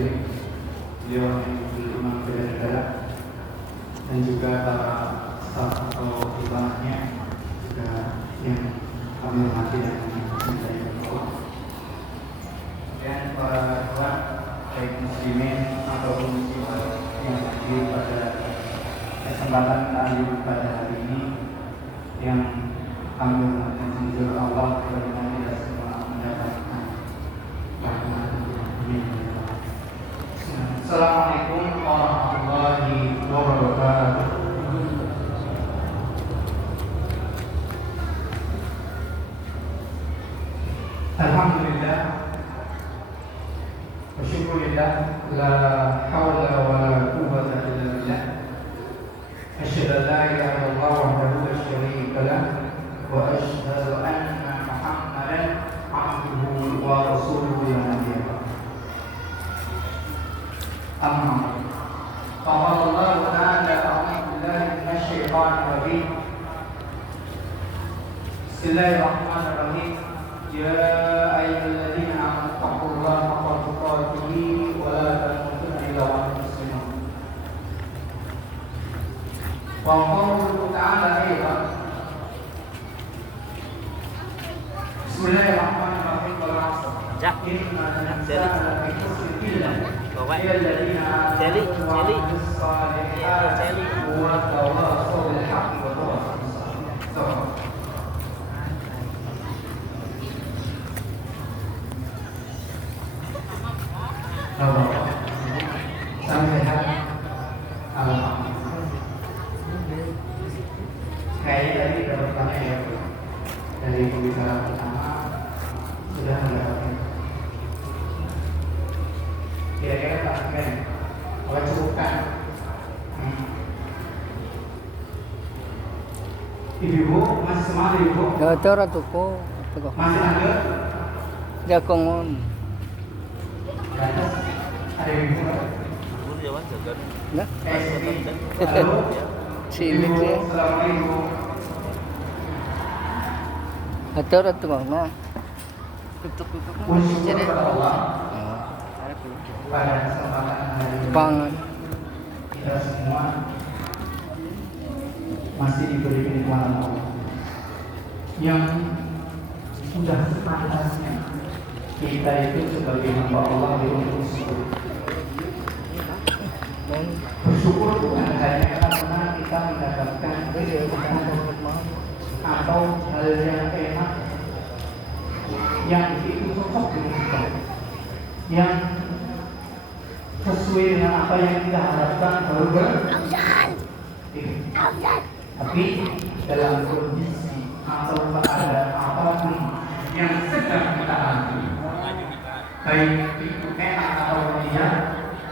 Karim, beliau yang Imam Bela dan juga para staf atau ulama-nya juga yang kami hormati dan mencintai Allah. Dan para kawan baik muslimin ataupun muslimat yang hadir pada kesempatan kami pada hari ini, yang kami hormati jujur Allah bagaimana kita semua mendapatkan rahmat. Assalamualaikum warahmatullahi wabarakatuh. Alhamdulillah wa syukurillah, la hawla wa la quwwata illa billah. Asyhadu an la ilaha illallah wahdahu la syarika lah wa asyhadu anna Muhammadan abduhu wa rasuluhu la nabiyya ba'd. Amma qala Allah ta'ala a'udzu billahi minasy syaithanir rajim. Bismillahirrahmanirrahim. Ya ayyuhalladzina amanu taqullaha haqqa tuqatih wa la tamutunna illa wa antum muslimun. Wa qala ta'ala aidan. Bismillahirrahmanirrahim. Wal 'asr. Innal insana lafi khusr illa alladzina amanu wa 'amilus solihati wa tawassaw bil haqqi wa tawassaw bis sabr. Sampai kayaknya tadi dapat tanya ya, dari pembicara pertama sudah mendapatkan. Kira-kira pastikan, kalau cukupkan. Ibu masih semangat ibu? Ya cara tuku, Masih ada? jagongon. Di atas ada ibu nggak? Nah, Halo. cilik Ibu, ya. Assalamualaikum. Acara tuh mana? Tutup-tutup. Bersyukur kepada Allah Oh, pada kesempatan hari ini pangan. kita semua masih diberi kenikmatan Allah yang sudah sepantasnya kita itu sebagai hamba Allah bersyukur. Bersyukur bukan hanya karena kita mendapatkan kenikmatan atau hal yang enak yang itu cocok dengan kita, yang sesuai dengan apa yang kita harapkan baru tapi dalam kondisi atau keadaan apapun yang sedang kita alami, baik itu enak atau tidak,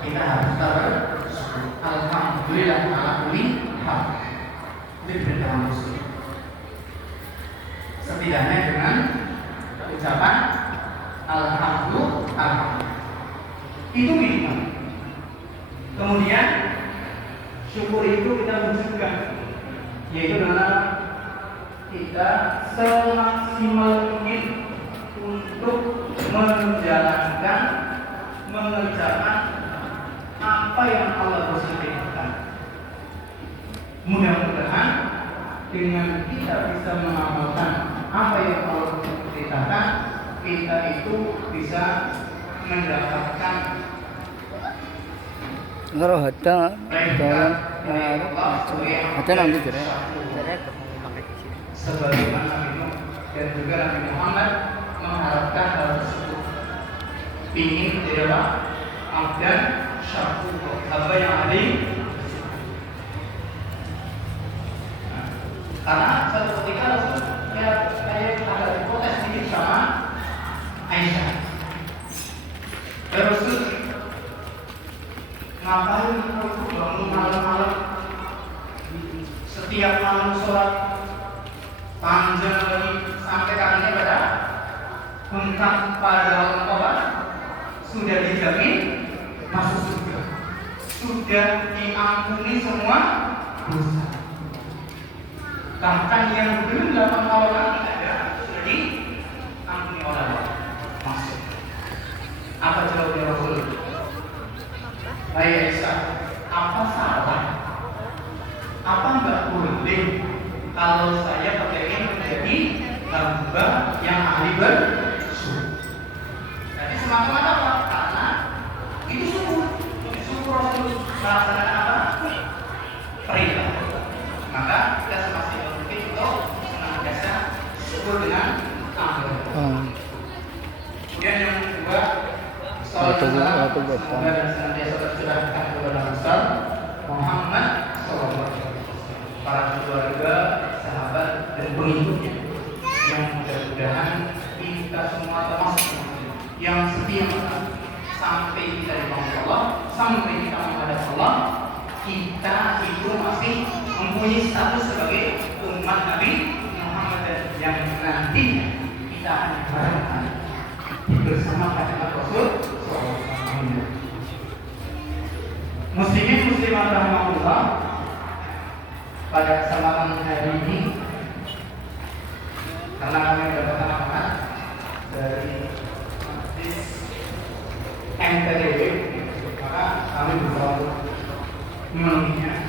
kita harus bersyukur. Alhamdulillah ala kulli hal. Itu perintah Muslim. Setidaknya dengan ucapan alhamdulillah itu minimal. Kemudian syukur itu kita wujudkan, yaitu dengan kita semaksimal mungkin untuk menjalankan, mengerjakan apa yang Allah perintahkan. Mudah-mudahan dengan kita bisa mengamalkan apa yang Allah perintahkan, kita itu bisa mendapatkan Kalau ada nanti kira. sebagaimana Nabi dan juga Nabi Muhammad mengharapkan hal tersebut. Ingin adalah abdan syakur, apa yang ada. Karena satu ketika Rasul kayak ada protes sedikit sama Aisyah. Rasul ngapain kamu bangun malam-malam, setiap malam sholat panjang lagi sampai kakinya pada bengkak, padahal engkau sudah dijamin masuk surga, sudah diampuni semua dosa. Bahkan yang belum 8 tahun lagi ada sudah diampuni oleh Allah, masuk. Apa jawabnya Rasul? Hai Aisyah, apa salah? Apa nggak boleh kalau saya pengen menjadi hamba yang ahli bersyukur? Jadi semata-mata apa? Karena itu syukur Rasul melaksanakan apa? Perintah. Maka kita semaksimal mungkin untuk senantiasa syukur dengan amal. Kemudian yang kedua, semoga dan senantiasa tercurahkan kepada Rasul Muhammad SAW, para keluarga, sahabat dan pengikutnya, yang mudah-mudahan kita semua termasuk yang setia sampai kita dipanggil Allah, sampai kita menghadap Allah, kita itu masih mempunyai status sebagai umat Nabi Muhammad yang nantinya kita akan diharapkan bersama kalimat Rasul SAW. Muslimin muslimat rahmatullah, pada kesempatan hari ini karena kami mendapatkan amanat dari Masjid NTTB, maka kami berusaha memenuhinya,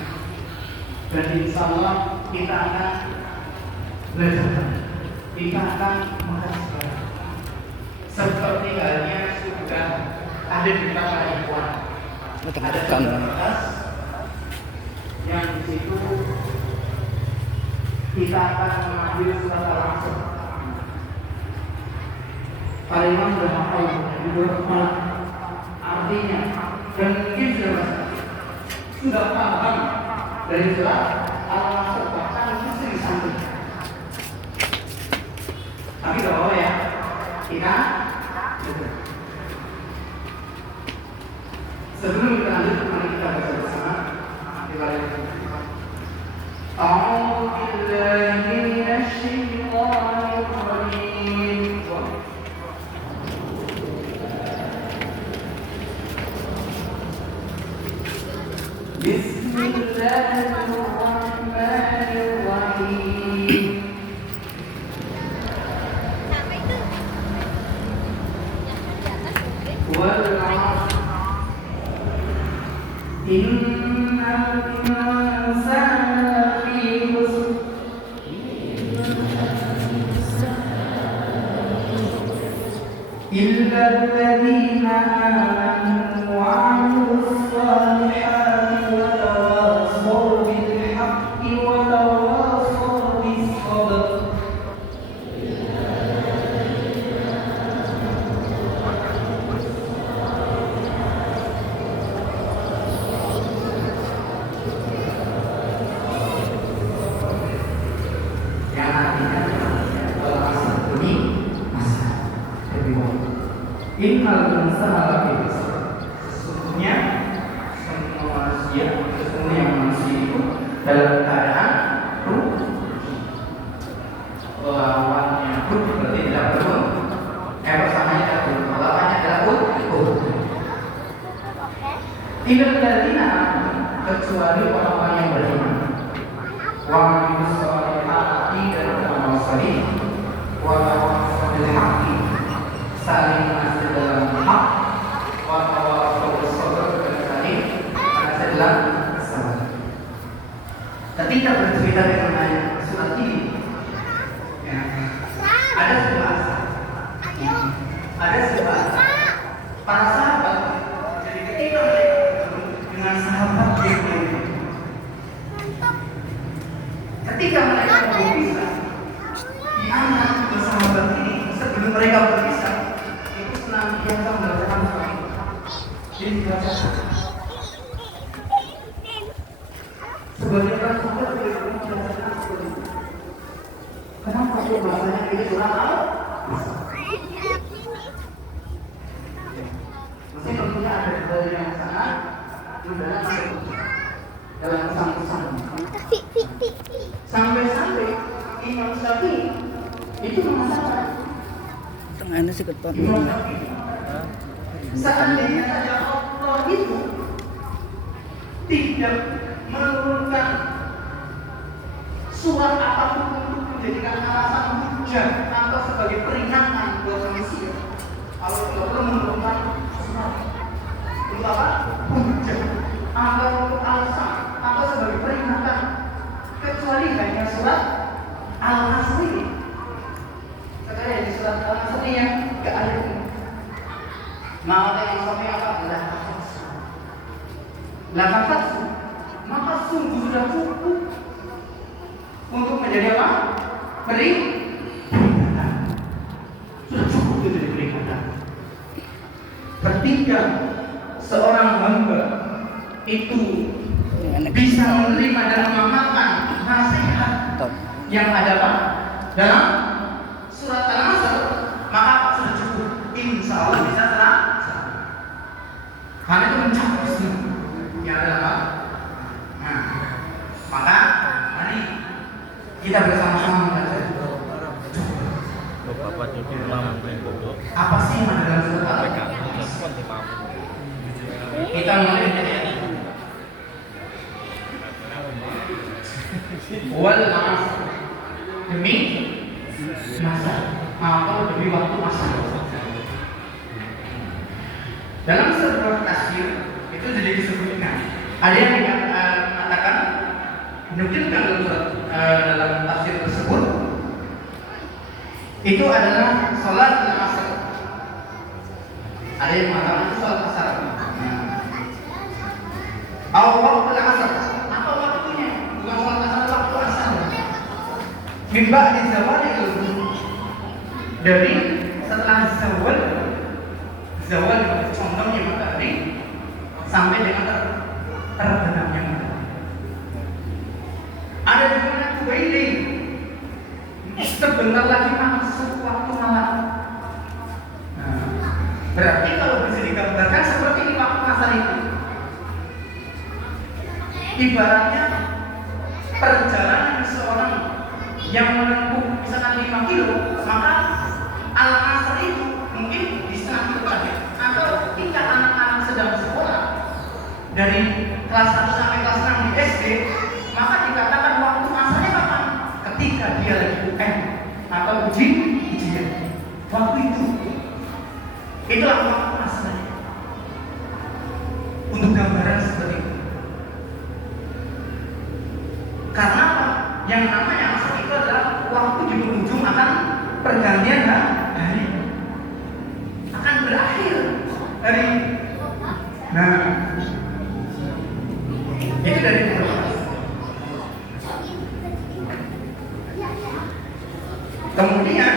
dan insya Allah kita akan belajar, kita akan mengajar seperti halnya sudah ada di beberapa ikhwan, ada komunitas yang di situ kita akan mengambil surat Al-Asr. Para imam sudah hafal juga artinya, dan mungkin sudah paham dari surat Al-Asr, bahkan itu sering sampai. Tapi tidak apa ya, kita sebelum kita lanjut, mari kita baca bersama. أعوذ بالله من الشيطان الرجيم. بسم الله الرحمن الرحيم. والعصر إن الإنسان لفي خسر إلا الذين آمنوا وعملوا الصالحات وتواصوا بالحق وتواصوا بالصبر. Innal insana lafi khusr. Sesungguhnya manusia itu dalam keadaan rugi. Lawannya rugi berarti tidak beruntung. Persamanya tidak beruntung. Lawannya adalah untung. Tidak ladina, kecuali orang-orang yang beriman. Wa amilus sholihati, dan beramal saleh. Wa tawassaw bil haqqi, saling menasih dalam hak, wa tawassaw bis sabr, dan saling menasih dalam sabar. Ketika bercerita mengenai surat ini, ya, ada sebuah para sahabat. Jadi ketika mereka bertemu dengan sahabat yang lain, ketika mereka berpisah di antara kedua sahabat ini, sebelum mereka berpisah, itu senantiasa membacakan surat ini. Jadi dibacakan. Sebagai orang sahabat tidak perlu membacakan surat ini. Kenapa dia bahasanya ini surat Al-Asr? Mesti tentunya ada dari yang sana, dalam pesan-pesan. Sampai-sampai Imam Syafi'i itu mengatakan, tengahnya sih keton. Imam Syafi'i, seandainya saja Allah itu tidak menurunkan surat apapun untuk menjadikan alasan hujah atau sebagai peringatan buat manusia, Allah tidak perlu menurunkan surat untuk apa? Hujah. dengan surat Al-Asr ini. Sekarang di surat Al-Asr yang ke ayat ini. Mau yang sampai apa? Lakukan, maka sungguh sudah cukup untuk menjadi apa? Peringatan. Sudah cukup itu jadi peringatan. Ketika seorang hamba itu bisa menerima dan memahamkan nasihat yang ada apa? Dalam surat Al-Asr, maka sudah cukup. Insya Allah bisa terang. Karena itu mencakup semua yang ada apa? Nah, maka mari kita bersama-sama membaca. Apa sih yang ada dalam surat Al-Asr? Kita mulai dari ini. Wal asr, demi masa atau demi waktu masa. Dalam sebuah tafsir itu jadi disebutkan. Ada yang mengatakan menukilkan dalam tafsir tersebut itu adalah salat asar. Ada yang mengatakan itu salat asar. Waktu asar. Apa waktunya? Bukan salat asar, waktu asar. Mimba di zawal itu dari setelah zawal condongnya matahari sampai dengan terbenamnya matahari. Ada juga kubaili sebentar lagi masuk waktu malam. Berarti kalau bisa digambarkan seperti ini waktu asar itu. Ibaratnya perjalanan seorang yang menempuh misalkan 5 kilo, maka al-asr itu mungkin di setengah kilo tadi. Atau ketika anak-anak sedang sekolah dari kelas 1 sampai kelas 6 di SD, maka dikatakan waktu asarnya kapan? Ketika dia lagi UN atau ujian. Waktu itu, itulah waktu asarnya. Untuk gambaran seperti itu. Karena apa? Yang namanya asar itu adalah waktu di penghujung akan pergantian hari, akan berakhir hari. Nah, itu dari informasi. Kemudian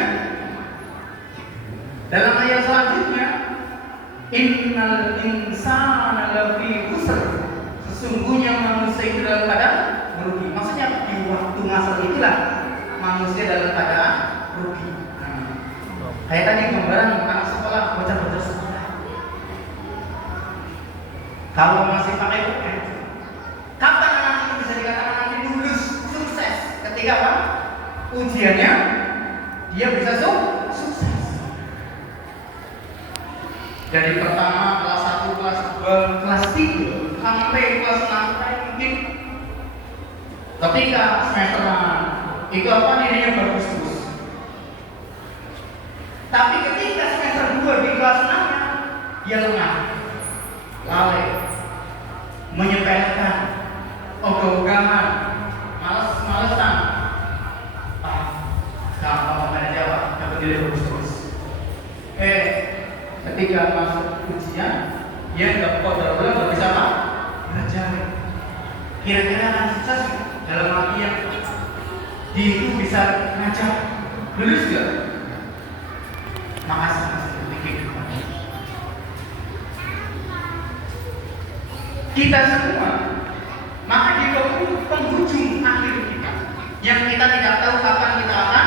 dalam ayat selanjutnya, innal insana lafi khusr, sesungguhnya manusia itu dalam keadaan merugi. Maksudnya di waktu ngasar itulah manusia dalam keadaan rugi. Kayak tadi gambaran anak sekolah, bocah-bocah sekolah. Kalau masih pakai UN, kapan anak itu bisa dikatakan nanti lulus sukses? Ketika apa? Ujiannya dia bisa sukses. Dari pertama kelas 1, kelas 2, kelas 3 sampai kelas 6 mungkin ketika semester itu apa nilainya bagus terus. Tapi ketika semester 2 di kelas 6 dia lengah, lalai, menyepelekan, ogah-ogahan, males-malesan. Gampang mana jawab, dapat nilai bagus terus. Ketika masuk ujian, dia nggak bisa apa? Belajar. Kira-kira akan sukses dalam artian dia itu bisa ngajar, lulus gak? Makasih pikir. Kita semua, maka di penghujung akhir kita, yang kita tidak tahu kapan kita akan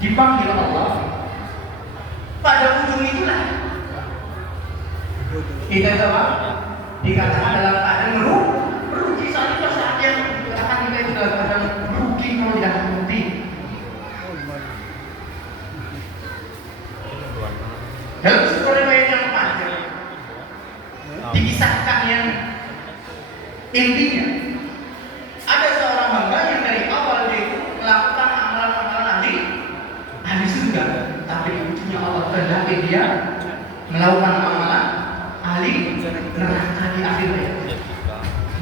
dipanggil Allah. Pada ujung itulah kita coba dikatakan dalam keadaan merugi. Saat itu saat yang dikatakan kita itu dalam keadaan merugi kalau tidak terbukti. Dalam sebuah riwayat yang panjang dikisahkan yang intinya ada seorang hamba yang dari awal dia itu melakukan amalan-amalan ahli surga, tapi ujungnya Allah kehendaki dia melakukan amalan ahli neraka di akhir hayat.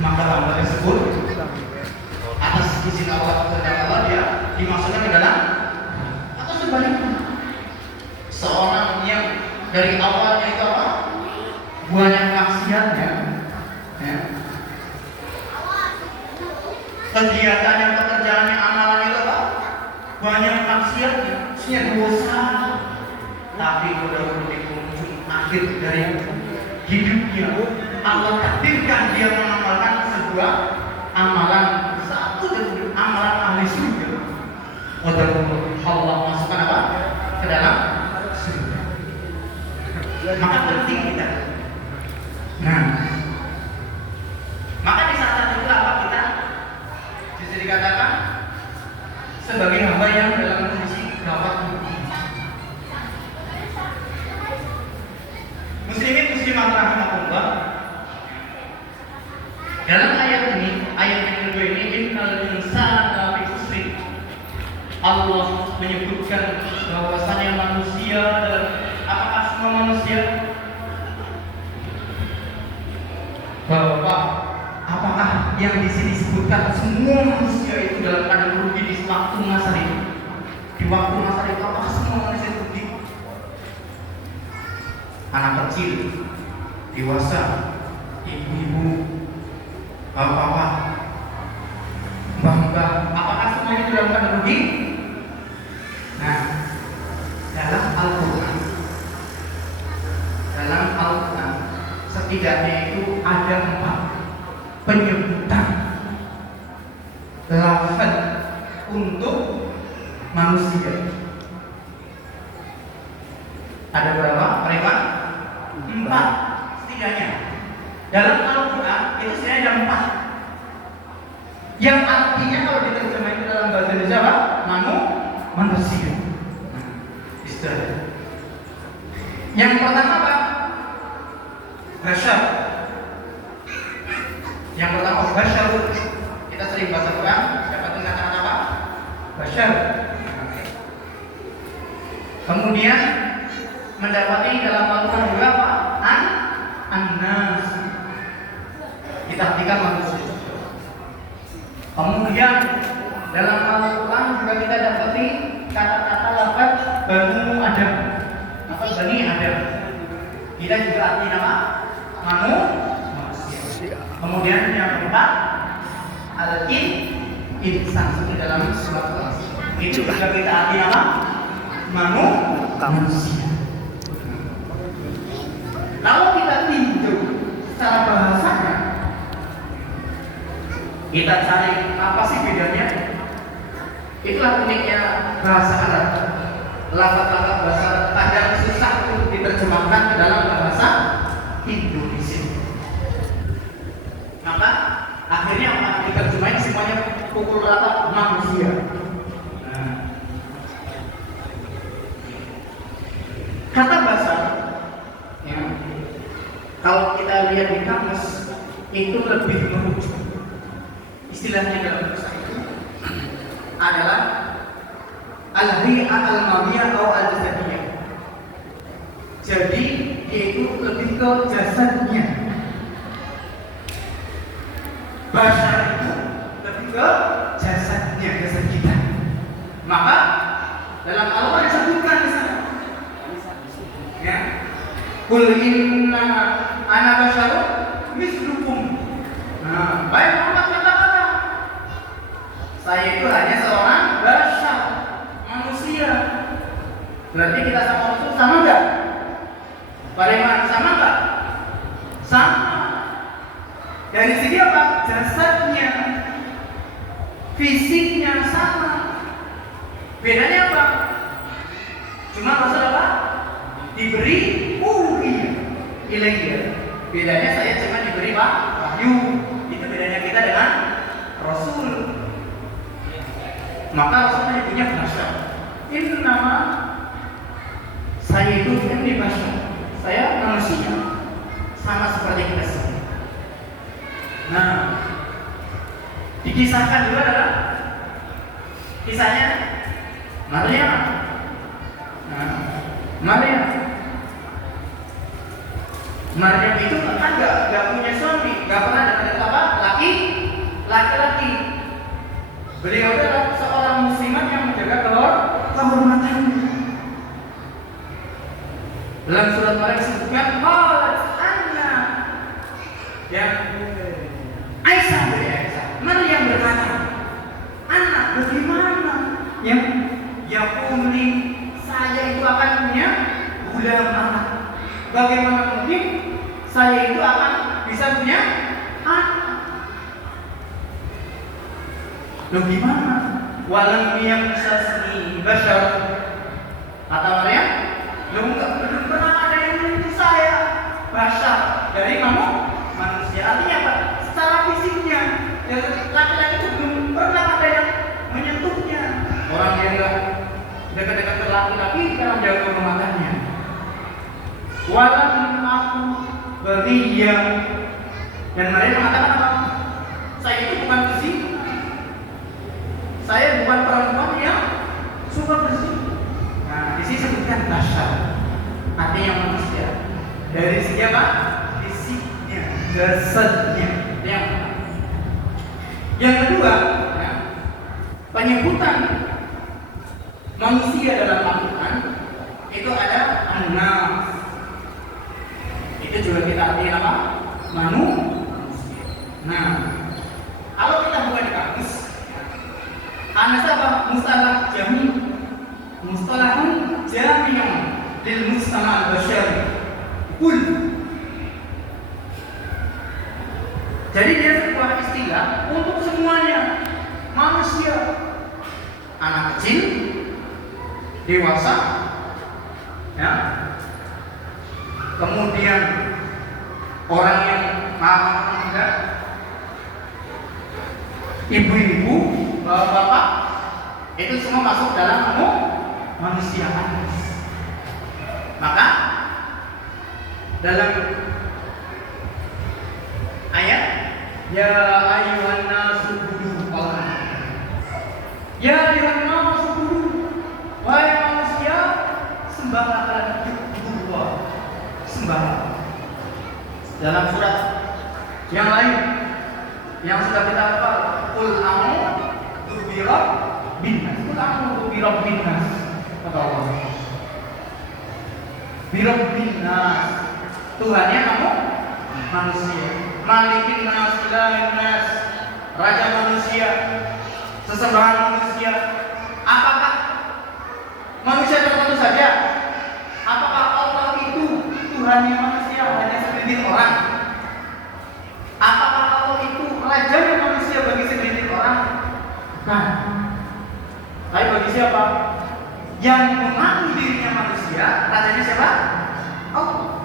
Maka hamba tersebut atas izin dari awalnya itu apa? Banyak maksiatnya, ya. Kegiatannya, pekerjaannya, amalannya itu apa? Banyak maksiatnya, isinya dosa. Tapi benar-benar di penghujung akhir dari hidupnya, Allah takdirkan dia mengamalkan sebuah amalan satu dari amalan ahli surga. Allah masukkan apa? Ke dalam surga. Maka penting kita. Nah, maka di saat itu apa kita bisa dikatakan sebagai hamba yang dalam kondisi gawat. Muslimin muslimat rahmatullah. Dalam ayat ini, ayat yang kedua ini, innal insana lafi khusr. Allah menyebutkan bahwasanya manusia dan apakah semua manusia? Bahwa apakah yang di sini disebutkan semua manusia itu dalam keadaan rugi di waktu masa itu? Di waktu masa itu apakah semua manusia rugi? Anak kecil, dewasa, ibu-ibu, bapak-bapak, mbah-mbah, apakah semuanya itu dalam keadaan rugi? Nah, dalam Al-Quran setidaknya itu ada 4 penyebutan lafaz untuk manusia. Ada berapa? Berapa? 4 setidaknya. Dalam Al-Quran itu setidaknya ada 4 yang artinya kalau diterjemahkan dalam bahasa Indonesia apa? Manusia. Istilah. Yang pertama apa? Basyar. Yang pertama basyar. Kita sering bahasa Quran, dapat kata-kata apa? Basyar. Kemudian mendapati dalam Al-Quran juga apa? An-nas. Diartikan manusia. Kemudian dalam Al-Quran juga kita dapati kata-kata lafaz Banu Adam. Apa Bani Adam? Kita juga arti nama manusia. Kemudian yang keempat Al-insan seperti dalam surat Al-Asr. Itu juga kita arti nama manusia. Kalau kita tinjau secara bahasanya, kita cari apa sih bedanya? Itulah uniknya bahasa Arab. Lafaz-lafaz bahasa Arab kadang susah untuk diterjemahkan ke dalam bahasa Indonesia. Maka akhirnya apa? Diterjemahin semuanya pukul rata manusia. Nah, kata bahasa, ya, kalau kita lihat di kamus itu lebih merujuk. Istilahnya dalam bahasa itu adalah al-ri'ah al-mawiyah atau al-jasadiyah. Jadi dia itu lebih ke jasadnya. Bahasa itu lebih ke jasadnya, jasad kita. Maka dalam Al-Quran disebutkan di sana, ya, Qul inna ana basyarun mislukum. Nah, baik Muhammad kata-kata, saya itu hanya seorang basyar, manusia. Berarti kita sama Rasul sama enggak? Bagaimana? Sama enggak? Sama. Dari segi apa? Jasadnya, fisiknya sama. Bedanya apa? Cuma Rasul apa? Diberi ilahiyah. Bedanya saya cuma diberi wahyu. Itu bedanya kita dengan Rasul. Maka Rasul punya bahasa. Ini nama saya itu ini bahasa. Saya manusia, sama seperti kita semua. Nah, dikisahkan juga adalah kisahnya Maryam. Nah, Maryam itu kan gak punya suami, gak pernah dapat apa? Laki-laki. Beliau adalah seorang muslimat yang menjaga kehormatannya. Dalam surat Maryam disebutkan qalat anna, ya, Aisyah Maryam berkata, anak bagaimana yang yakuni saya itu akan punya gulam anak? Bagaimana mungkin saya itu akan bisa punya anak? Loh gimana? Walam yamsasni bashar, kata Maryam, belum pernah ada yang menyentuh saya, bashar, dari kamu manusia. Artinya apa? Secara fisiknya, ya, laki-laki itu belum pernah ada yang menyentuhnya. Orang yang enggak dekat-dekat ke laki-laki dalam jaga rumah tangganya. Walam aku beria, dan Maryam mengatakan apa? Saya itu bukan berzina. Saya bukan perempuan yang suka berzina. Nah, di sini sebutkan bashar, artinya manusia. Dari segi apa? Fisiknya, jasadnya. Yang kedua, ya, penyebutan manusia dalam Al-Quran itu ada an-nas. Itu juga kita artikan apa? Manusia. Nah, kalau kita buka di kamus, anas apa? Mustalah jami, mustalahun jami'un lil mustama' al-basyari. Kul. Jadi dia sebuah istilah untuk semuanya manusia, anak kecil, dewasa, ya, kemudian orang yang muda, ibu-ibu, bapak-bapak, itu semua masuk dalam manusia. Maka dalam ayat ya ayyuhan nasu budu Allah, ya ayyuhan nasu budu, wahai manusia, sembahlah Allah, sembahlah. Dalam surat yang lain yang sudah kita hafal, qul a'udzu birabbin nas, qul a'udzu birabbin nas, kata Allah, birabbin nas, Tuhannya kamu manusia, malikin nas, ilahin nas, raja manusia, sesembahan manusia. Apakah manusia tertentu saja? Apakah Allah itu Tuhannya manusia hanya segelintir orang? Apakah Allah itu rajanya manusia bagi segelintir orang? Nah, tapi bagi siapa? Yang mengaku dirinya manusia, rajanya siapa? Allah.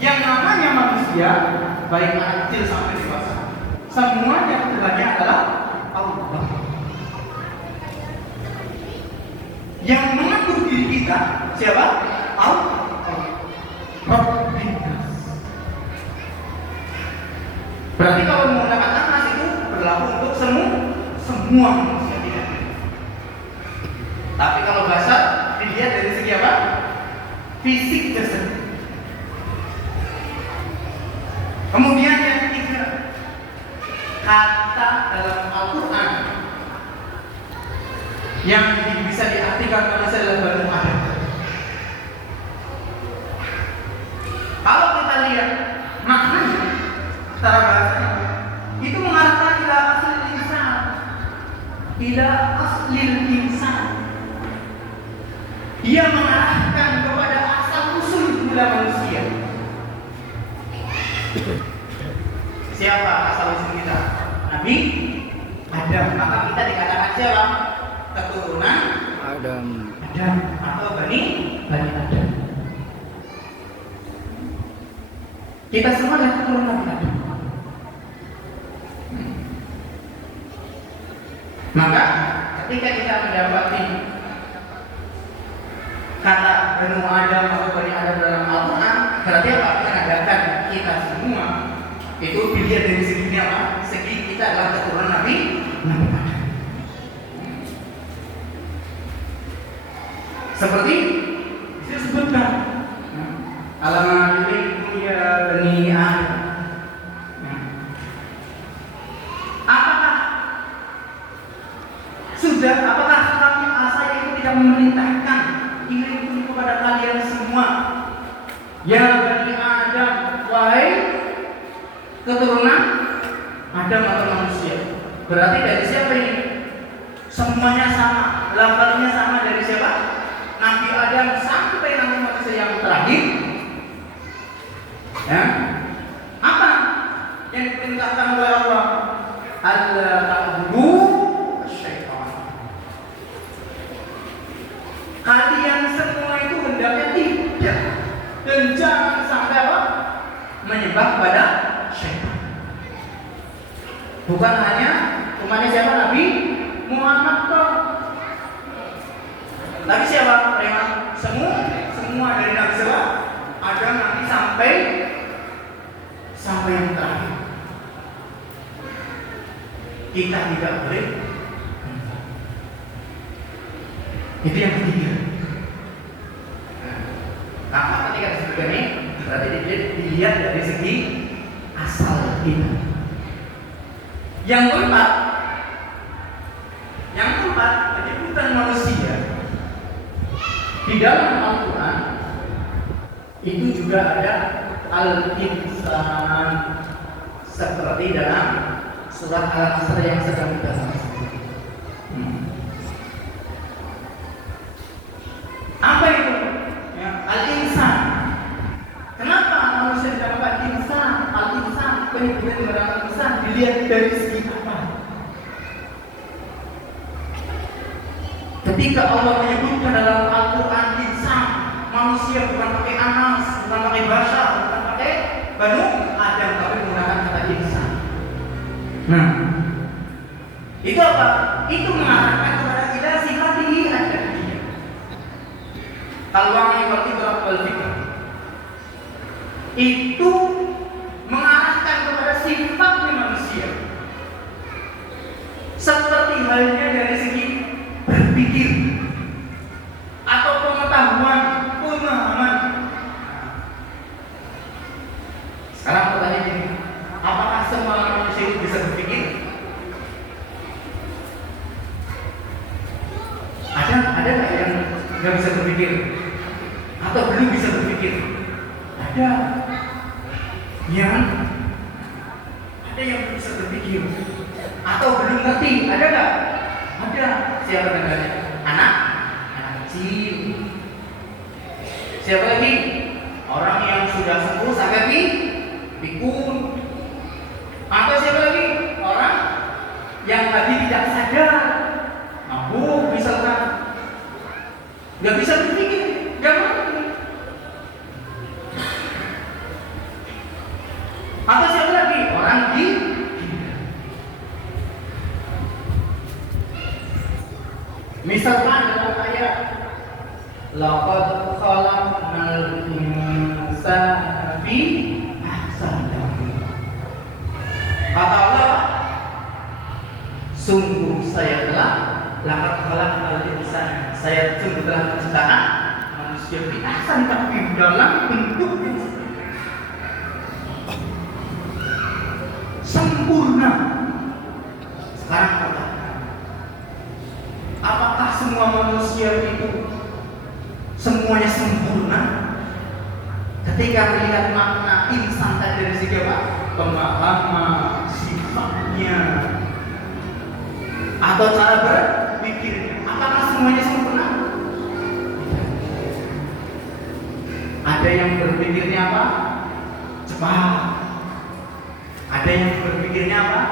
Yang namanya manusia, baik anak kecil sampai dewasa, semuanya Tuhannya adalah Allah. Yang mengatur diri kita siapa? Allah. Rabbin nas. Berarti kalau menggunakan anas itu berlaku untuk semua manusia, tidak. Tapi kalau bahasa dilihat dari segi apa? Fisik jasad. Kemudian yang ketiga, kata dalam Al-Quran yang bisa diartikan manusia adalah Banu Adam. Kalau kita lihat maknanya secara bahasa, itu mengarahkan ila aslil insan, ila aslil insan. Dia mengarahkan kepada asal usul mula manusia. Siapa asal usul kita? Nabi Adam. Maka kita dikatakan siapa? Keturunan Adam atau Bani Adam. Kita semua adalah keturunan Nabi Adam. Maka ketika kita mendapati kata Bani Adam atau Bani Adam dalam Al-Quran, berarti apa? Menandakan kita semua itu dilihat dari segi apa? Segi kita adalah keturunan Nabi Adam. Seperti disebutkan alamat ini ya Bani Adam. Apakah kami saya itu tidak memerintahkan ingin kepada kalian semua Berarti dari siapa ini? Semuanya sama, lafalnya sama dari siapa? Nabi Adam sampai Nabi manusia yang terakhir. Ya. Apa yang diperintahkan oleh Allah? Allah ta'budu syaitan. Kalian semua itu hendaknya tidak dan jangan sampai apa? Menyembah pada syaitan. Bukan hanya umatnya siapa? Nabi Muhammad toh. Tapi siapa? Memang semua dari Nabi siapa? Adam nanti sampai yang terakhir. Kita tidak boleh. Itu yang ketiga. Nah, ketika disebutkan ini berarti dilihat dari segi asal kita. Yang keempat, penyebutan manusia di dalam Al-Quran itu juga ada al-insan seperti dalam surat Al-Asr yang sedang kita bahas. Apa itu? Ya, al-insan. Kenapa manusia dinamakan insan? Al-insan, penyebutan dinamakan insan dilihat dari segi apa? Ketika Allah menyebutkan dalam Al-Quran insan, manusia bukan pakai anas, bukan pakai bashar, bukan pakai banu Adam, tapi menggunakan kata insan. Nah, itu apa? Itu mengarahkan kepada ila sifatihi ad-dabiyyah. Al-wa'yi wal idrak wal fikr. Itu mengarahkan kepada sifatnya manusia. Seperti halnya dari segi berpikir atau pengetahuan, pemahaman. Sekarang pertanyaan ini, apakah semua manusia itu bisa berpikir? Ada nggak yang nggak bisa berpikir atau belum bisa berpikir? Ada yang belum bisa berpikir atau belum ngerti. Ada nggak? Ada. Siapa namanya? Anak kecil. Siapa lagi? Orang yang sudah sembuh sampai pikun. Atau siapa lagi? Orang yang tadi tidak sadar, mabuk misalkan, nggak bisa berpikir, nggak ngerti. Atau siapa lagi? Orang misalkan dalam ayat laqad khalaqnal insana fi ahsani taqwim. Kata Allah, sungguh saya telah laqad khalaqnal insana, saya sungguh telah menciptakan manusia fi ahsani taqwim, dalam bentuk yang sempurna. Sekarang pertanyaan, apakah semua manusia itu semuanya sempurna? Ketika melihat makna insan tadi dari segi apa? Pemahaman, sifatnya, atau cara berpikirnya, apakah semuanya sempurna? Ada yang berpikirnya apa? Cepat. Ada yang berpikirnya apa?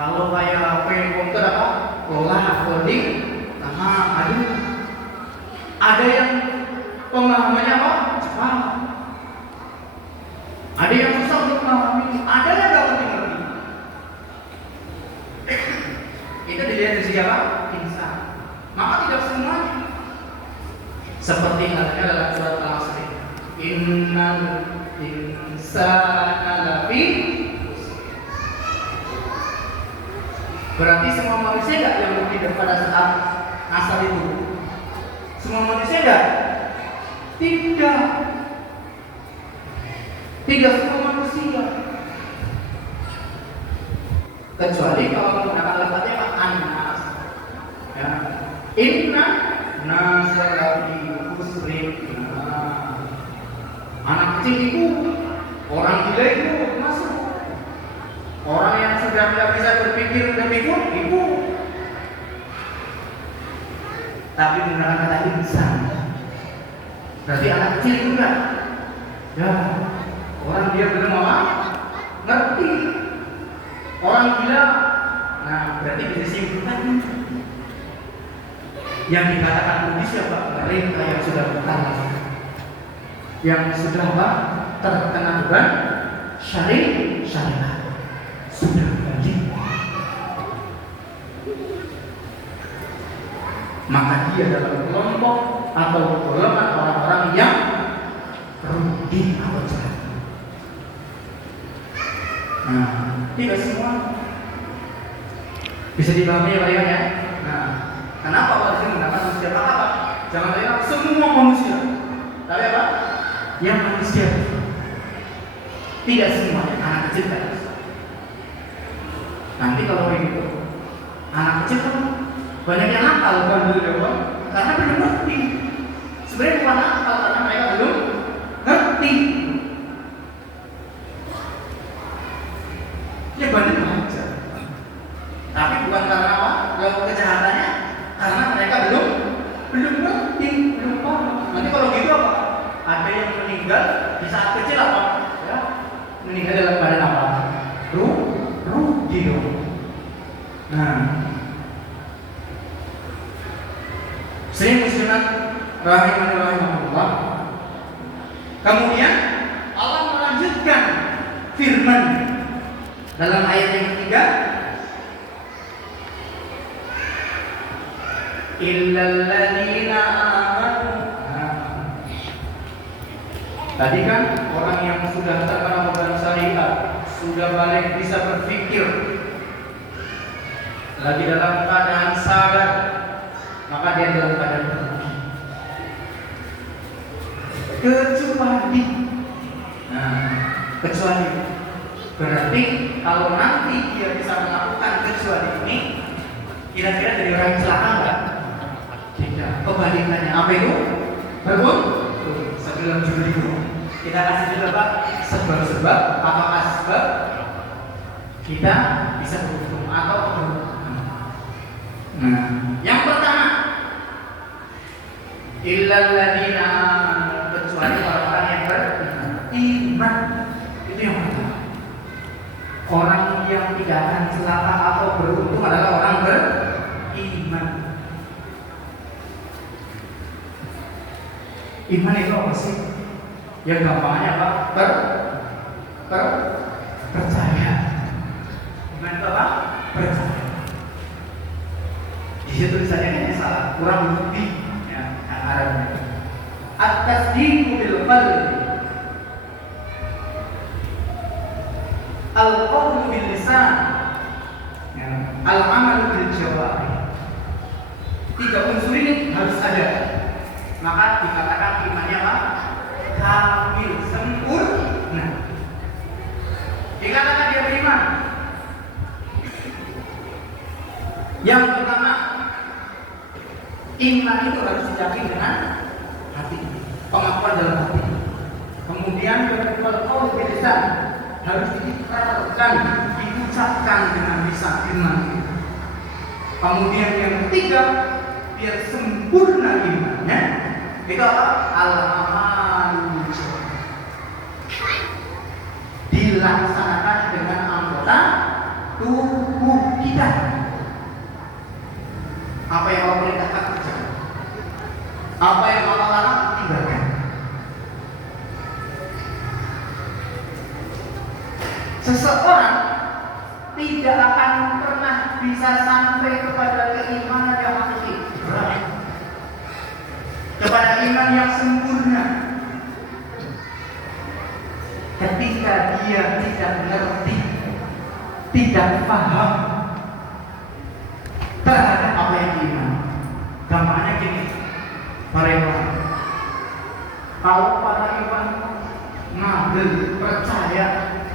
Kalau kayak komputer apa? Coding, ada yang pemahamannya apa? Cepat. Ada yang susah untuk memahami, ada yang nggak ngerti. Itu dilihat dari segi apa? Insan. Maka tidak semuanya. Seperti halnya dalam surat Al-Asr. Innal insana lafi khusr. Berarti semua manusia enggak yang hidup pada saat asal itu? Semua manusia enggak? Tidak. Tidak semua manusia. Kecuali kalau menggunakan lafaznya apa? An-nas. Ya. Inna nasalafi khusrin. Anak kecil itu, orang gila itu masuk. Orang yang sudah tidak bisa berpikir lebih ibu. Tapi menggunakan kata insan. Berarti anak kecil itu enggak. Ya, orang dia belum apa? Ngerti. Orang gila. Nah, berarti bisa simpulkan yang dikatakan Budi siapa? Mereka yang sudah bertanya, yang sudah apa? Terkena beban syariat sudah wajib, maka dia dalam kelompok atau golongan orang-orang yang rugi atau celaka. Nah, tidak semua bisa dipahami ya Pak Iwan ya. Nah, kenapa Allah disini menggunakan manusia apa? Jangan tanya semua manusia, tapi apa? Yang manusia. Tidak semuanya anak kecil kan. Nanti kalau begitu, anak kecil kan banyak yang nakal bukan dulu ya, karena belum ngerti. Sebenarnya bukan nakal karena mereka belum ngerti. Ya banyak aja. Tapi bukan karena apa? Lalu kejahatannya, karena mereka belum ngerti, belum paham. Nanti kalau gitu apa? Ada yang meninggal di saat kecil apa? Ya, meninggal dalam keadaan apa? Rugi dong. Nah, sering muslimat rahimahullah. Kemudian Allah melanjutkan firman dalam ayat yang ketiga, illal ladzina amanu. Tadi kan orang yang sudah terkena beban syariat, sudah balik bisa berpikir, lagi dalam keadaan sadar, maka dia dalam keadaan rugi. Kecuali berarti kalau nanti dia bisa melakukan kecuali ini, kira-kira dari orang celaka enggak? Tidak. Kebalikannya apa itu? Berbun? Sebelum judul itu kita kasih dulu apa? Sebab-sebab. Apakah sebab kita bisa beruntung atau beruntung? Nah, yang pertama, illal ladzina amanu, kecuali orang-orang yang beriman. Itu yang pertama. Orang yang tidak akan celaka atau beruntung adalah orang beriman. Iman itu apa sih? Yang gampangnya apa? Percaya. Iman itu apa? Percaya. Di situ tulisannya kayaknya salah, kurang lebih ya, yang Arabnya. At-tasdiqu bil qalbi, al-qawlu bil lisan, al-amalu bil jawarih. Tiga unsur ini harus ada. Maka dikatakan imannya apa? Kamil, sempurna. Dikatakan dia beriman. Yang pertama, iman itu harus diyakin dengan hati, pengakuan dalam hati. Kemudian yang kedua, qaul bil lisan, harus diikrarkan, diucapkan dengan lisan iman. Kemudian yang ketiga, biar sempurna imannya, itu apa? Al-amalu, dilaksanakan dengan anggota tubuh kita. Apa yang Allah perintahkan kerjakan, apa yang Allah larang tinggalkan. Seseorang tidak akan pernah bisa sampai kepada keimanan yang hakiki, kepada iman yang sempurna, ketika dia tidak mengerti, tidak paham terhadap apa yang diiman. Gampangnya gini, para iman, kalau para iman ngambil percaya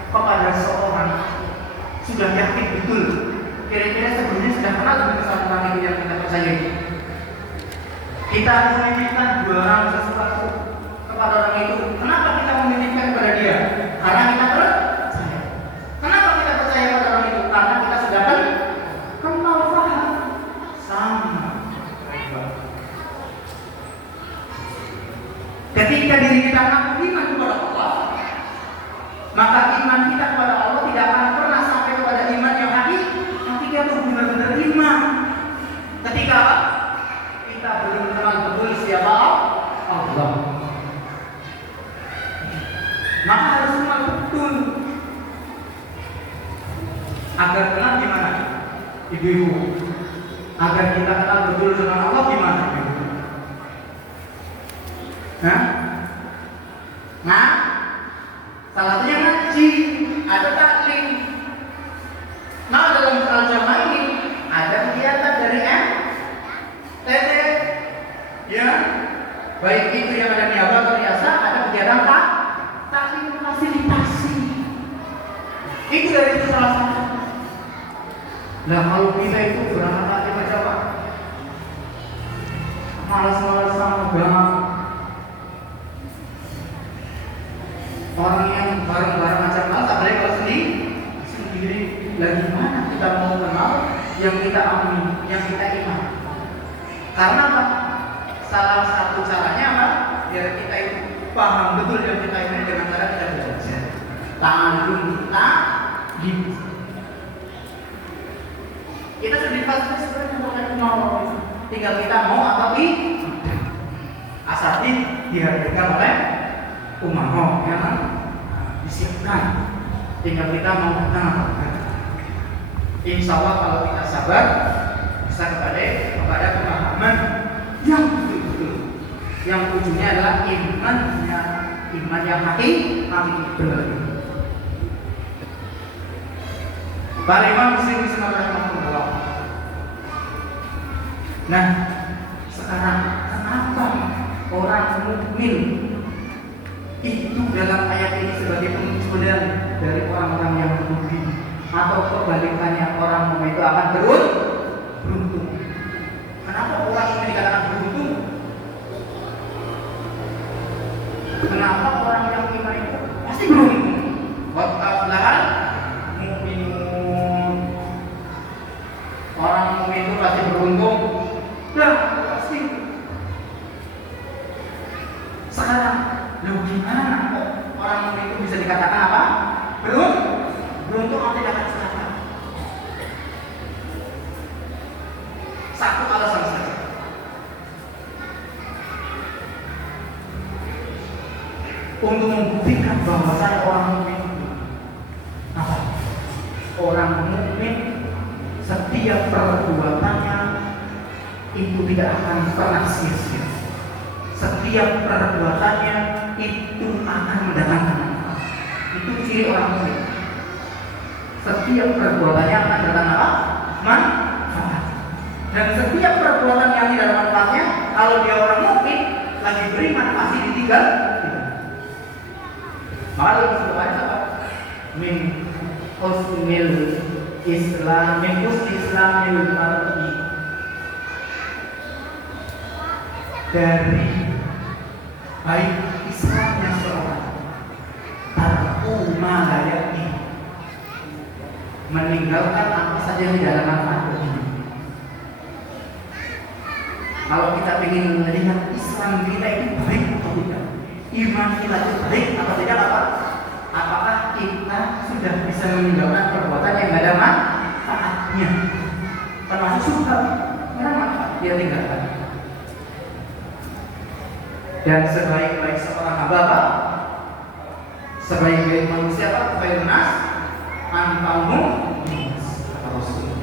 kepada seorang, sudah yakin betul, kira-kira sebelumnya sudah kenal dengan seorang itu yang kita percaya ini. Kita menitipkan dua orang sesuatu kepada orang itu. Kenapa kita menitipkan kepada dia? Karena kita percaya. Kenapa kita percaya kepada orang itu? Karena Ketika kita belum kenal betul siapa Allah, maka harus kenal betul. Agar kenal gimana? Ibu-ibu, agar kita kenal betul dengan Allah gimana? Hah? Nah, salah satunya ngaji, ada taklim. Nah, dalam agama ini ada kegiatan dari MTT, ya, baik itu yang ada niaba atau biasa, ada kegiatan taklim fasilitasi. Itu dari itu salah satu. Nah, kalau kita itu berangkat aja baca Pak, malas-malasan banget. Orang yang bareng-bareng macam malas, apalagi kalau sendiri. Lagi mana kita mau kenal yang kita amini, yang kita iman? Karena apa? Salah satu caranya apa? Biar kita itu paham betul yang kita imani dengan cara kita belajar. Tanggung kita gitu. Kita sudah dipasang sebenarnya bukan mau, tinggal kita mau atau tidak. Asal dihadirkan oleh umaro yang disiapkan. Tinggal kita mau kenal. Insya Allah kalau kita sabar bisa kepada pemahaman yang betul-betul, yang ujungnya adalah iman yang hakiki benar. Para imam muslim rahimahullah. Nah, sekarang kenapa orang mukmin itu dalam ayat ini sebagai pengujian dari orang-orang yang rugi, atau kebalikannya orang mukmin itu akan beruntung? Kenapa orang mukmin dikatakan beruntung? Kenapa orang yang iman itu pasti beruntung? Qad aflahal mu'minun. Orang mukmin itu pasti beruntung. Ya, pasti. Sekarang, gimana kok orang mukmin itu bisa dikatakan apa? Beruntung atau tidak akan celaka? Satu alasan saja. Untuk membuktikan bahwa saya orang mukmin. Apa? Orang mukmin setiap perbuatannya itu tidak akan pernah sia-sia. Setiap perbuatannya itu akan mendatangkan manfaat. Itu ciri orang mukmin. Setiap perbuatannya akan datang apa? Manfaat. Dan setiap perbuatan yang tidak ada manfaatnya, kalau dia orang mukmin lagi beriman pasti ditinggal. Maka lebih sebenarnya apa? Min husnil Islam, min husnil Islamil mar'i, dari baik Islamnya seorang tarku ma layakni, meninggalkan apa saja yang tidak ada manfaat. Kalau kita ingin melihat Islam kita itu baik atau tidak, iman kita itu baik atau tidak, apakah kita sudah bisa meninggalkan perbuatan yang tidak ada manfaatnya, termasuk surga, tidak manfaat dia tinggalkan. Dan sebaik-baik seorang hamba apa? Sebaik-baik manusia apa? Khairun nas anfa'uhum linnas, kata Rasul.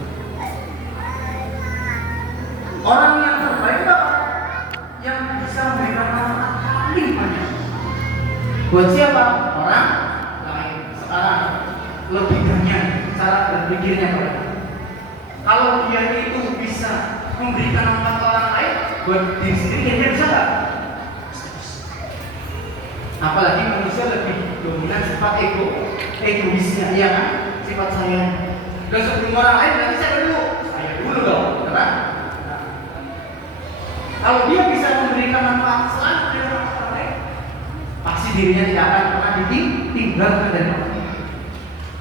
Orang yang terbaik apa? Yang bisa memberikan manfaat paling banyak. Buat siapa? Orang lain. Sekarang logikanya, cara berpikirnya berapa? Kalau dia itu bisa memberikan manfaat orang lain, buat diri sendiri dia bisa nggak? Apalagi manusia lebih dominan sifat egoisnya, iya kan? Sifat saya. Dan sebelum orang lain berarti saya dulu dong, kan? Kalau dia bisa memberikan manfaat selalu dari orang lain, pasti dirinya tidak akan pernah ditinggalkan dari orang lain.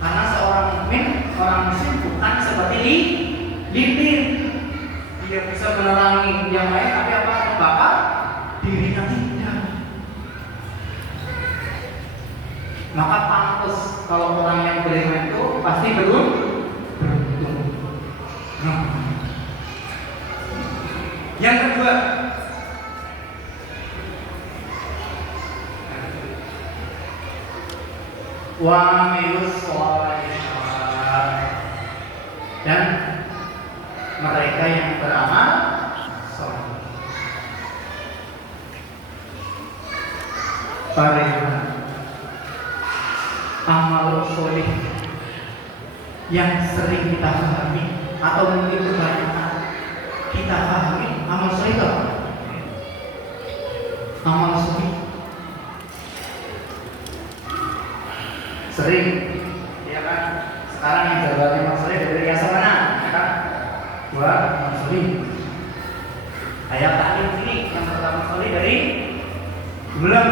Karena seorang mukmin, orang muslim bukan seperti lilin. Dia bisa menerangi yang lain, tapi apa? Membakar dirinya tidak. Maka pantas kalau orang yang beriman itu pasti beruntung. Yang kedua, wa amilus sholihat, dan mereka yang beramal saleh. Para amal soleh yang sering kita pahami atau mungkin kebanyakan kita pahami, amal soleh itu apa? Amal soleh sering, ya kan? Sekarang yang jawabannya amal soleh dari yayasan mana? Ya kan? Dua amal soleh. Ayat taklim ini yang pertama soleh dari bulan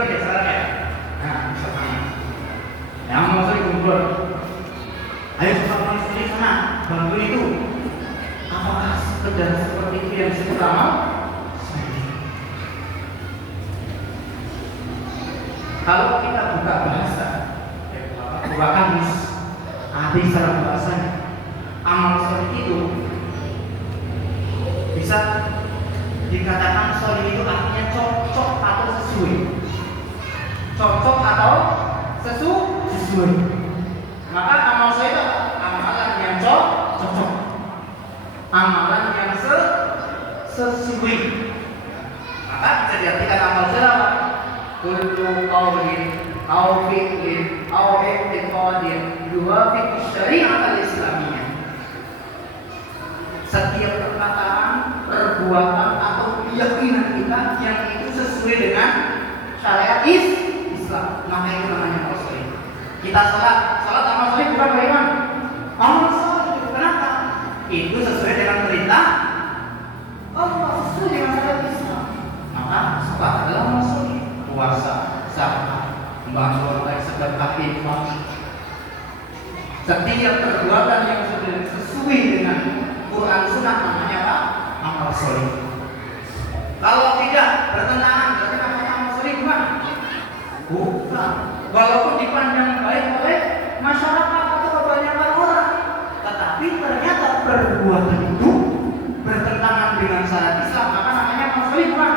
ya sekarang ya. Nah, misalnya yang amal soleh kumpul. Ayo sama istri sana, bantu itu. Apakah sekedar seperti itu yang disebut amal? Kalau kita buka bahasa, buka kamus, arti secara bahasanya, amal soleh itu bisa dikatakan soleh itu artinya cocok atau sesuai. Cocok atau sesuai. Maka amal soleh itu amalan yang cocok, amalan yang sesuai. Maka bisa diartikan amal soleh apa? Kullu qawlin aw fi'lin aw i'tiqadin yuwafiqu syariat al-islamiyah. Setiap perkataan, perbuatan atau keyakinan kita yang itu sesuai dengan syariat Islam, maka itu namanya amal soleh. Kita sholat amal soleh bukan bagaimana? Amal soleh itu kenapa? Itu sesuai dengan perintah Allah, sesuai dengan syariat Islam. Maka sholat adalah amal soleh. Puasa, zakat, membantu orang sedekah, infak. Setiap perbuatan yang sudah sesuai dengan Quran Sunnah namanya apa? Amal soleh. Kalau tidak bertentangan, berarti namanya amal soleh bukan? Bukan. Walaupun dipandang baik oleh masyarakat atau kebanyakan orang, tetapi ternyata perbuatan itu bertentangan dengan syariat Islam, maka namanya amal soleh bukan?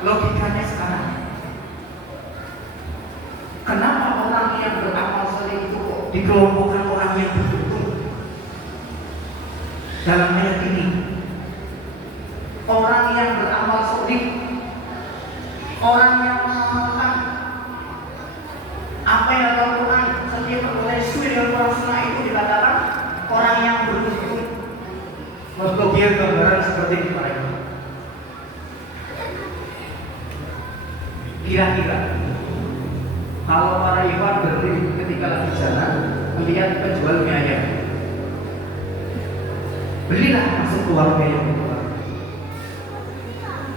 Logikanya sekarang, kenapa orang yang beramal soleh itu kok dikelompokkan orang yang beruntung? Dalam ayat ini, orang yang beramal soleh, orang yang mengamalkan apa yang dalam Quran setiap sesuai dengan Quran Sunnah itu dikatakan orang yang beruntung. Berbagai gambaran seperti ini mereka. Kira-kira kalau para ikhwan berdiri ketika lagi jalan melihat penjual mie ayam, belilah masuk ke warung mie ayam.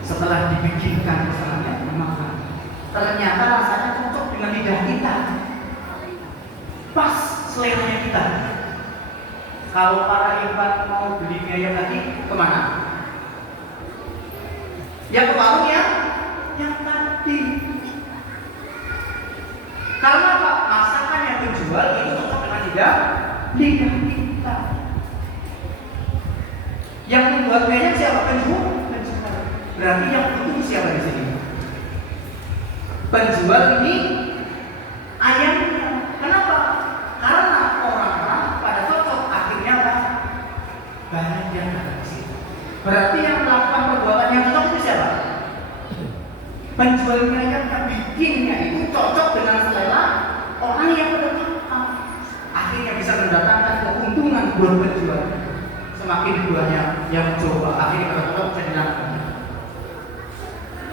Setelah dibikinkan misalnya memakan, ternyata rasanya cocok dengan lidah kita, pas seleranya kita. Kalau para ikhwan mau beli mie ayam lagi kemana? Ya ke warung yang tadi. Karena apa? Masakan yang dijual itu cocok dengan lidah kita. Yang membuat minyak siapa? Penjual. Berarti yang untung siapa di sini? Penjual ini ayamnya. Kenapa? Karena orang-orang pada cocok, akhirnya apa? Banyak yang datang ke situ. Berarti yang melakukan perbuatan yang cocok itu siapa? Penjualnya yang bikinnya itu cocok dengan selera orang yang berdatang, akhirnya bisa mendatangkan keuntungan buat penjual. Semakin banyak yang coba, akhirnya cocok bisa dilakukan.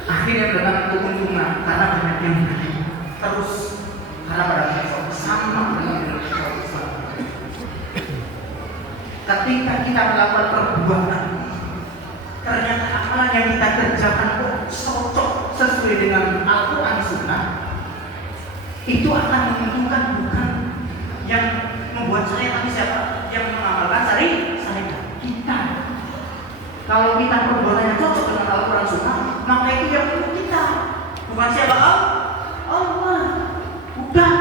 Akhirnya mendatangkan keuntungan karena banyak yang beli. Terus karena pada besok sama dengan ketika kita melakukan perbuatan, ternyata amalan yang kita kerjakan kok cocok sesuai dengan Al-Quran Sunnah, itu akan menguntungkan, bukan yang membuat saya, tapi siapa yang mengamalkan syariat kita. Kalau kita perbuatannya cocok dengan Al-Quran Sunnah, maka itu yang untuk kita, bukan siapa? Allah, bukan.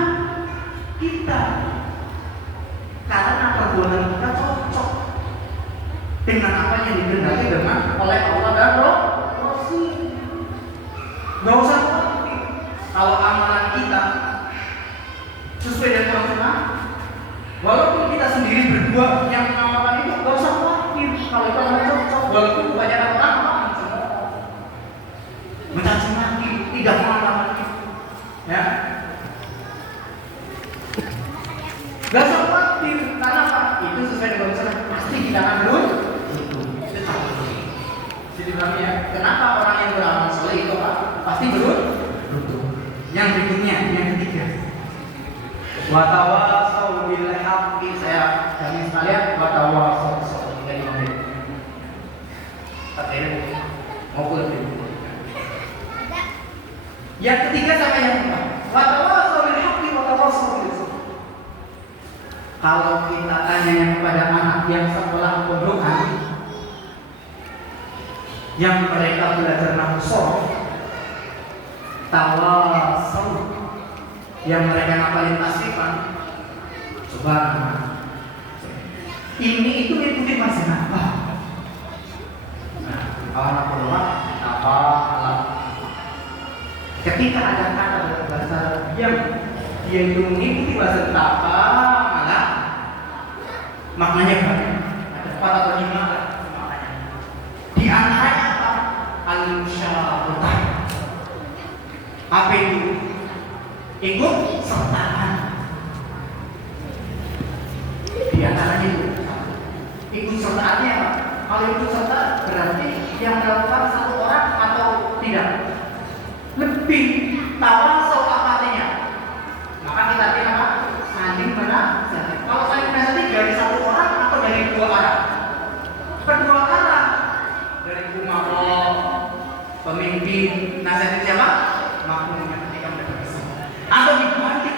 dengan apa yang dikehendaki dengan oleh Allah dan Rasul. Gak usah khawatir kalau amalan kita sesuai dengan Al-Quran. Walaupun kita sendiri berdua yang mengamalkan itu, gak usah khawatir kalau itu amal cocok. Walaupun kebanyakan orang mencaci maki, tidak mengamalkan itu, ya. Gak usah khawatir karena apa? Itu sesuai dengan Al-Quran. Pasti kita akan beruntung. Jadi ya, kenapa orang yang beramal soleh itu apa? Pasti beruntung. Yang berikutnya, yang ketiga, watawasau bil haqqi. Saya kami sekalian watawasau dari mana? Katanya mau lebih. Yang ketiga sama yang keempat, watawasau bil haqqi watawasau bil sabr. Kalau kita tanya kepada anak yang sekolah pondokan, yang mereka belajar nahwu shorof, tawasau, yang mereka ngapalin tasrifan, subhanallah, ini itu ikuti masih apa? Nah, anak ulama apa alam? Ketika ada kata dalam bahasa yang dia itu mengikuti bahasa apa, malah maknanya banyak. Ada 4 atau 5 maknanya. Di antaranya apa? Al-musyawarah. Apa itu? Ikut sertaan. Di antaranya itu ikut sertaannya apa? Kalau ikut serta berarti yang melakukan satu orang atau tidak? Lebih tawasau apa artinya? Maka kita artinya apa? Saling menasihati. Kalau saling menasihati dari satu orang atau dari 2 arah? Kedua arah. Dari umaro, pemimpin, nasihati siapa? Makmumnya ketika mereka bersama. Atau dibalik,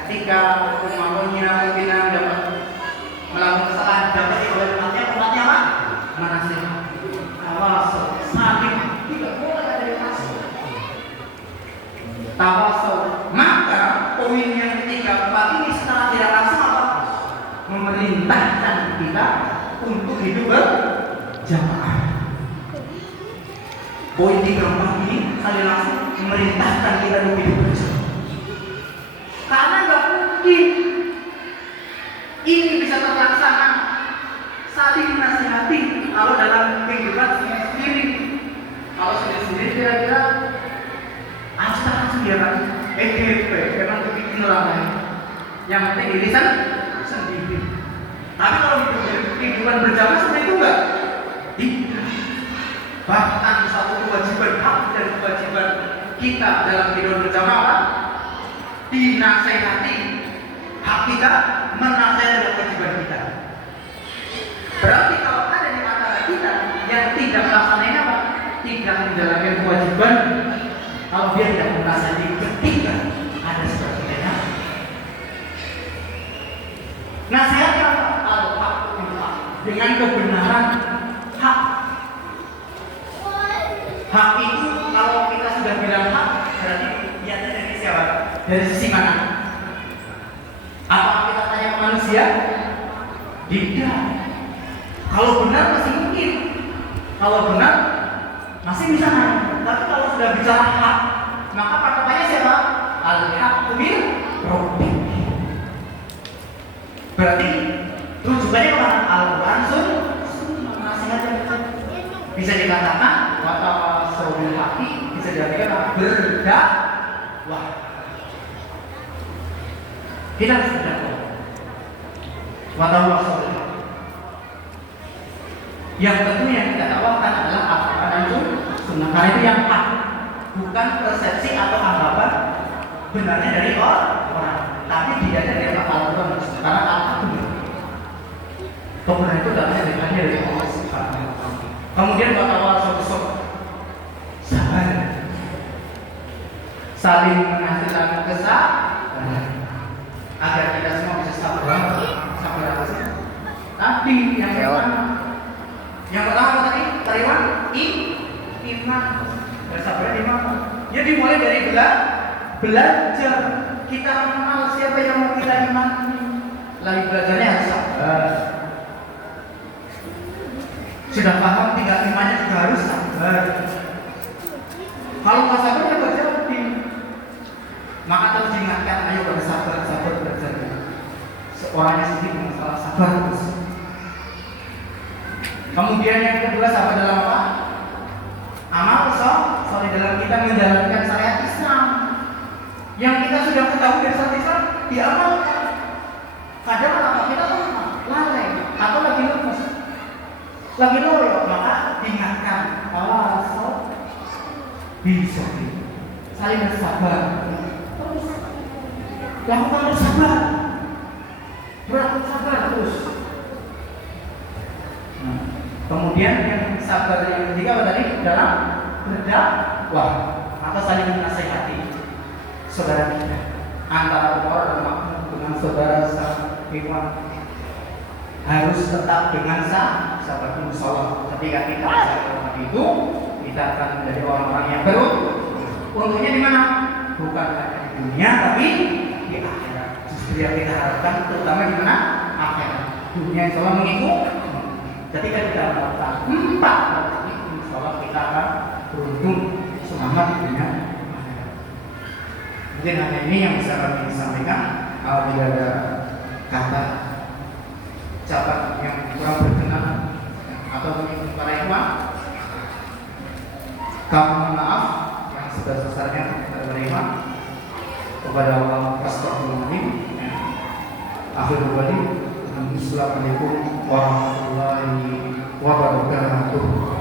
ketika umaronya pimpinan dapat melakukan kesalahan, dapat oleh umatnya apa? Menasihati. Tawasau, saling, tidak boleh ada yang kasih. Tawasau. Maka poin yang ketiga, 4 ini secara tidak langsung apa? Memerintahkan kita untuk hidup berjamaah. Poin 3 ini kali langsung memerintahkan kita untuk hidup berjamaah. Karena nggak mungkin ini bisa terlaksana saling menasihati kalau dalam kehidupan sendiri. Kalau sendiri kira-kira aja sendiri, memang bikin orang yang penting diri sendiri. Tapi kalau kehidupan berjamaah seperti itu enggak? Tidak. Bahkan satu kewajiban hak dan kewajiban kita dalam kehidupan berjamaah dinasehati. Hak kita menasehati dalam kewajiban kita. Berarti kalau ada di antara kita yang tidak melaksanakan apa? Tidak menjalankan kewajiban, kalau dia tidak menasihati ketika ada sebagainya. Nasihatnya al-haq dengan kebenaran hak. Hak itu kalau kita sudah bilang hak, berarti lihatnya dari siapa? Dari sisi mana? Apa kita tanya ke manusia? Tidak. Kalau benar masih mungkin. Kalau benar masih bisa nanya. Tapi kalau sudah bicara hak, maka patokannya siapa? Al-haqqu min rabbik. Berarti rujukannya kepada Al-Quran, nasihat yang bisa dikatakan watawasau bil haqqi, bisa diartikan berdakwah. Kita harus berdakwah. Watawasau bil haqqi. Yang tentunya kita dakwahkan adalah Al-Quran dan Sunnah. Karena itu yang hak, bukan persepsi atau anggapan benarnya dari orang, tapi tidak dari Al-Quran dan Sunnah. Karena Al-Quran benar. Kebenaran itu datangnya dari Allah Subhanahu wa Ta'ala. Kemudian watawasau bis sabr, sabar, saling menghasilkan kesabaran agar kita semua bisa sabar. Sabar apa sih? Tapi yang pertama tadi teriman iman. Bersabar iman. Ya dimulai dari belajar. Kita mengenal siapa yang mau kita imani. Lalu belajarnya harus sabar. Sudah paham tinggal imannya juga harus sabar. Kalau nggak sabar ya terjadi. Maka terus diingatkan, ayo bersabar, sabar terjadi. Seorangnya sendiri masalah sabar terus. Kemudian yang kedua, sabar dalam apa? Amal soleh dalam kita menjalankan syariat Islam. Yang kita sudah ketahui dari syariat Islam diamalkan. Kadang apa kita lupa, lalai, atau lagi lepas, lagi loyo, maka diingatkan kalau bisa saling bersabar. Lakukan bersabar, bersabar terus. Kemudian yang sabar yang ketiga apa tadi? Dalam berdakwah atau saling menasihati saudara kita, antara orang dan makmum dengan saudara seiman harus tetap dengan sabar musawarah. Ketika kita sabar itu, kita akan menjadi orang-orang yang baru. Untungnya di mana? Bukan hanya di dunia, tapi di akhirat. Justru yang kita harapkan, terutama di mana? Akhirat. Dunia insya Allah mengikut. Ketika kita melakukan 4 ini, insya Allah kita akan beruntung semangat di dunia. Mungkin hanya ini yang bisa kami sampaikan. Bila ada kata ucapan yang kurang berkenan atau mungkin para ikhwan, kami mohon maaf yang sebesar-besarnya kita menerima kepada Allah. Astagfirullahaladzim. Akhirul wali. Assalamualaikum warahmatullahi wabarakatuh.